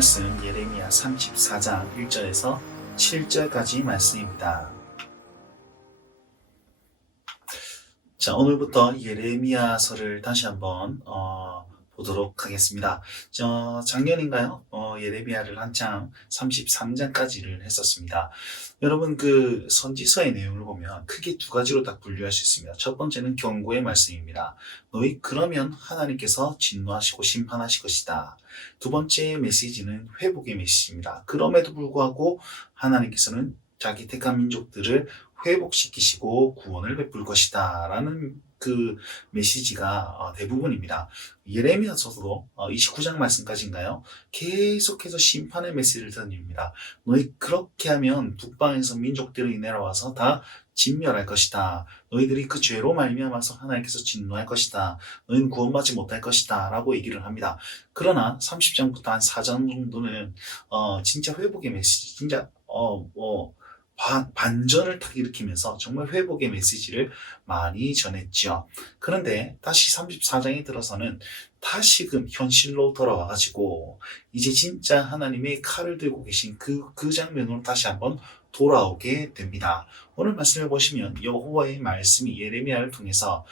말씀 예레미야 34장 1절에서 7절까지 말씀입니다. 자, 오늘부터 예레미야서를 다시 한번 보도록 하겠습니다. 작년인가요? 예레미야를 한창 33장까지를 했었습니다. 여러분, 그 선지서의 내용을 보면 크게 두 가지로 딱 분류할 수 있습니다. 첫 번째는 경고의 말씀입니다. 너희 그러면 하나님께서 진노하시고 심판하실 것이다. 두 번째 메시지는 회복의 메시지입니다. 그럼에도 불구하고 하나님께서는 자기 택한 민족들을 회복시키시고 구원을 베풀 것이다 라는 그 메시지가 대부분입니다. 예레미야서도 29장 말씀까지인가요? 계속해서 심판의 메시지를 던집니다. 너희 그렇게 하면 북방에서 민족들이 내려와서 다 진멸할 것이다. 너희들이 그 죄로 말미암아서 하나님께서 진노할 것이다. 너희는 구원받지 못할 것이다 라고 얘기를 합니다. 그러나 30장부터 한 4장 정도는 진짜 회복의 메시지, 진짜 반전을 딱 일으키면서 정말 회복의 메시지를 많이 전했죠. 그런데 다시 34장에 들어서는 다시금 현실로 돌아와가지고 이제 진짜 하나님의 칼을 들고 계신 그 장면으로 다시 한번 돌아오게 됩니다. 오늘 말씀해 보시면 여호와의 말씀이 예레미야를 통해서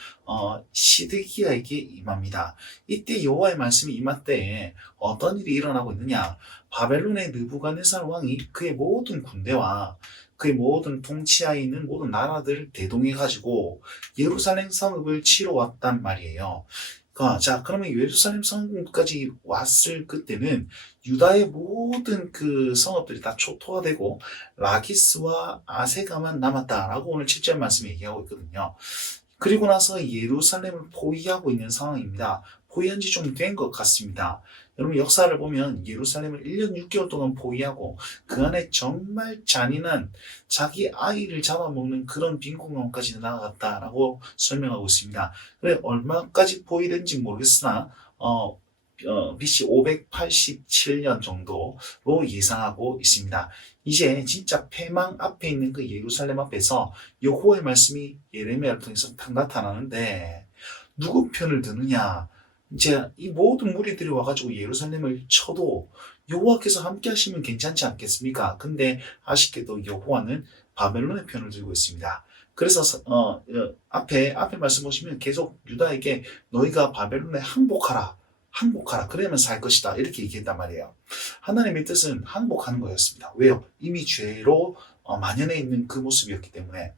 시드기야에게 임합니다. 이때 여호와의 말씀이 임할 때에 어떤 일이 일어나고 있느냐? 바벨론의 느부갓네살 왕이 그의 모든 군대와 그의 모든 통치하에 있는 모든 나라들을 대동해가지고 예루살렘 성읍을 치러 왔단 말이에요. 자, 그러면 예루살렘 성읍까지 왔을 그때는 유다의 모든 그 성읍들이 다 초토화되고 라기스와 아세가만 남았다라고 오늘 7절 말씀에 얘기하고 있거든요. 그리고 나서 예루살렘을 포위하고 있는 상황입니다. 포위한 지 좀 된 것 같습니다. 여러분 역사를 보면 예루살렘을 1년 6개월 동안 포위하고 그 안에 정말 잔인한 자기 아이를 잡아먹는 그런 빈곤감까지 나아갔다라고 설명하고 있습니다. 그래 얼마까지 포위된지 모르겠으나 BC 587년 정도로 예상하고 있습니다. 이제 진짜 패망 앞에 있는 그 예루살렘 앞에서 여호와의 말씀이 예레미야를 통해서 딱 나타나는데 누구 편을 드느냐? 이제 이 모든 무리들이 와가지고 예루살렘을 쳐도 여호와께서 함께 하시면 괜찮지 않겠습니까? 근데 아쉽게도 여호와는 바벨론의 편을 들고 있습니다. 그래서 앞에 말씀 보시면 계속 유다에게 너희가 바벨론에 항복하라. 그러면 살 것이다. 이렇게 얘기했단 말이에요. 하나님의 뜻은 항복하는 거였습니다. 왜요? 이미 죄로 만연해 있는 그 모습이었기 때문에.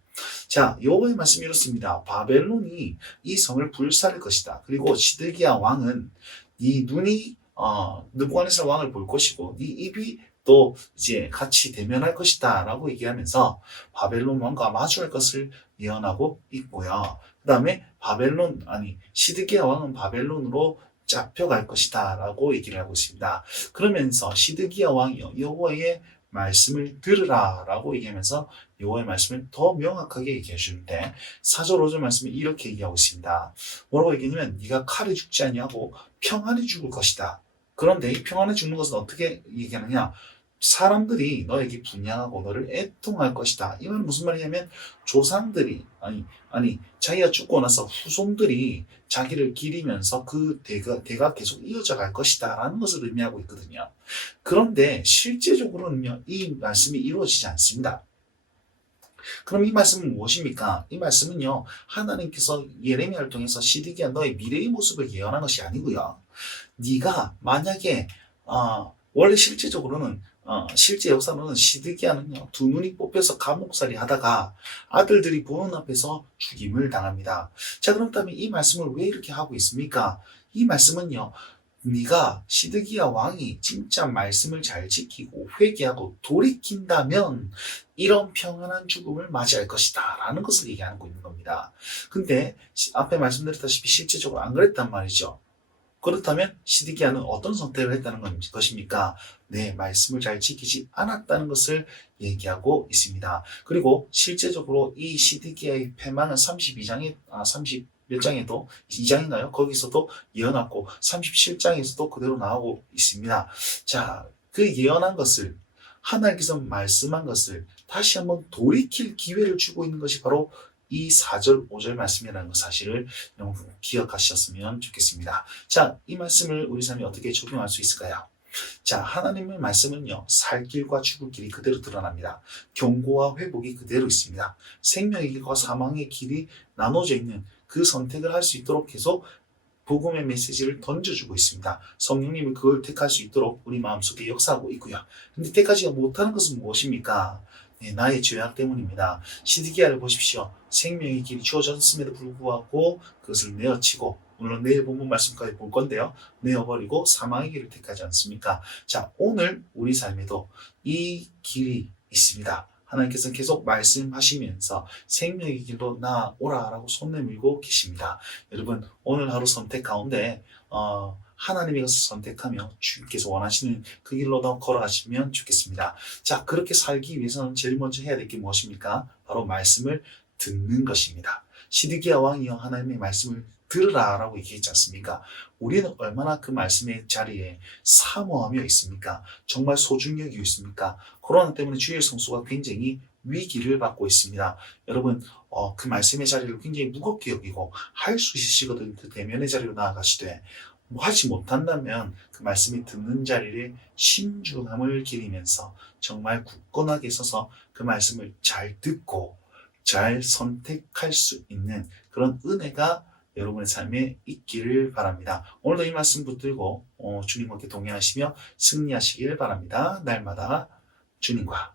자, 여호와의 말씀이 이렇습니다. 바벨론이 이 성을 불살릴 것이다. 그리고 시드기야 왕은 네 눈이 느부갓네살 왕을 볼 것이고 네 입이 또 이제 같이 대면할 것이다 라고 얘기하면서 바벨론 왕과 마주할 것을 예언하고 있고요. 그 다음에 시드기야 왕은 바벨론으로 잡혀갈 것이다 라고 얘기를 하고 있습니다. 그러면서 시드기야 왕이 여호와의 말씀을 들으라 라고 얘기하면서 여호와의 말씀을 더 명확하게 얘기해 주는데 4절 5절 말씀이 이렇게 얘기하고 있습니다. 뭐라고 얘기하냐면 네가 칼에 죽지 아니하고 평안에 죽을 것이다. 그런데 이 평안에 죽는 것은 어떻게 얘기하느냐? 사람들이 너에게 분양하고 너를 애통할 것이다. 이 말은 무슨 말이냐면 조상들이 자기가 죽고 나서 후손들이 자기를 기리면서 그 대가 계속 이어져 갈 것이다 라는 것을 의미하고 있거든요. 그런데 실제적으로는요 이 말씀이 이루어지지 않습니다. 그럼 이 말씀은 무엇입니까? 이 말씀은요 하나님께서 예레미야를 통해서 시드기야 너의 미래의 모습을 예언한 것이 아니고요. 네가 만약에 원래 실제적으로는 실제 역사로는 시드기야는요 두 눈이 뽑혀서 감옥살이 하다가 아들들이 보는 앞에서 죽임을 당합니다. 자, 그렇다면 이 말씀을 왜 이렇게 하고 있습니까? 이 말씀은요 네가 시드기야 왕이 진짜 말씀을 잘 지키고 회개하고 돌이킨다면 이런 평안한 죽음을 맞이할 것이다 라는 것을 얘기하고 있는 겁니다. 근데 앞에 말씀드렸다시피 실제적으로 안 그랬단 말이죠. 그렇다면 시드기야는 어떤 선택을 했다는 것입니까? 네, 말씀을 잘 지키지 않았다는 것을 얘기하고 있습니다. 그리고 실제적으로 이 시드기야의 패망은 32장에 30 몇 장에도 2장인가요? 거기서도 예언하고 37장에서도 그대로 나오고 있습니다. 자, 그 예언한 것을 하나님께서 말씀한 것을 다시 한번 돌이킬 기회를 주고 있는 것이 바로 이 4절, 5절 말씀이라는 사실을 기억하셨으면 좋겠습니다. 자, 이 말씀을 우리 삶에 어떻게 적용할 수 있을까요? 자, 하나님의 말씀은요, 살 길과 죽을 길이 그대로 드러납니다. 경고와 회복이 그대로 있습니다. 생명의 길과 사망의 길이 나눠져 있는 그 선택을 할 수 있도록 계속 복음의 메시지를 던져주고 있습니다. 성령님이 그걸 택할 수 있도록 우리 마음속에 역사하고 있고요. 근데 택하지 못하는 것은 무엇입니까? 네, 나의 죄악 때문입니다. 시드기야를 보십시오. 생명의 길이 주어졌음에도 불구하고 그것을 내어치고, 물론 내일 본문 말씀까지 볼 건데요. 내어버리고 사망의 길을 택하지 않습니까? 자, 오늘 우리 삶에도 이 길이 있습니다. 하나님께서는 계속 말씀하시면서 생명의 길로 나오라라고 손 내밀고 계십니다. 여러분, 오늘 하루 선택 가운데 하나님의 것을 선택하며 주께서 원하시는 그 길로 더 걸어가시면 좋겠습니다. 자, 그렇게 살기 위해서는 제일 먼저 해야 될 게 무엇입니까? 바로 말씀을 듣는 것입니다. 시드기야 왕이여 하나님의 말씀을 들으라 라고 얘기했지 않습니까? 우리는 얼마나 그 말씀의 자리에 사모하며 있습니까? 정말 소중히 여기고 있습니까? 코로나 때문에 주일 성수가 굉장히 위기를 받고 있습니다. 여러분, 그 말씀의 자리를 굉장히 무겁게 여기고 할 수 있으시거든 그 대면의 자리로 나아가시되, 뭐 하지 못한다면 그 말씀이 듣는 자리를 신중함을 기리면서 정말 굳건하게 서서 그 말씀을 잘 듣고 잘 선택할 수 있는 그런 은혜가 여러분의 삶에 있기를 바랍니다. 오늘도 이 말씀 붙들고 주님과 함께 동행하시며 승리하시길 바랍니다. 날마다 주님과